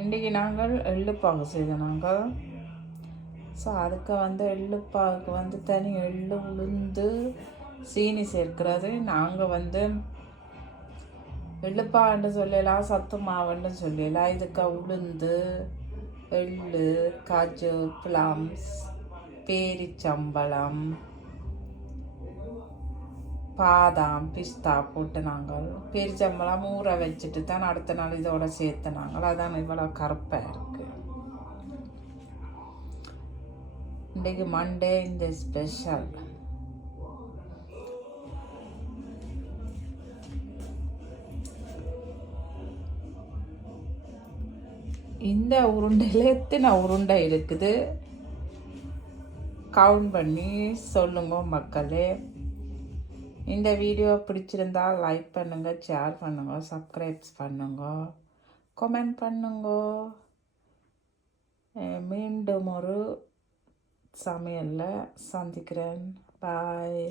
இன்றைக்கி நாங்கள் எள்ளுப்பாகு செய்த நாங்கள். ஸோ அதுக்கு எள்ளுப்பாகுக்கு தனி எள்ளு உளுந்து சீனி சேர்க்கிறது. நாங்கள் எள்ளுப்பாகுன்னு சொல்லலாம், சத்து மாவுன்னு சொல்லலாம். இதுக்கு உளுந்து, எள்ளு, காஜு, பிளம்ஸ், பேரிச்சம்பழம், பாதாம், பிஸ்தா போட்டு நாங்கள் பேரிச்சம்பழம் ஊற வச்சுட்டு தான் அடுத்த நாள் இதோட சேர்த்து நாங்கள். அதான் இவ்வளோ கருப்பாக இருக்குது. இன்றைக்கு மண்டே இந்த ஸ்பெஷல். இந்த உருண்டையில் எத்தனை உருண்டை இருக்குது கவுண்ட் பண்ணி சொல்லுங்க மக்களே. இந்த வீடியோ பிடிச்சிருந்தால் லைக் பண்ணுங்க, ஷேர் பண்ணுங்க, சப்ஸ்கிரைப்ஸ் பண்ணுங்க, கமெண்ட் பண்ணுங்க. மீண்டும் ஒரு சமையலில் சந்திக்கிறேன். பாய்.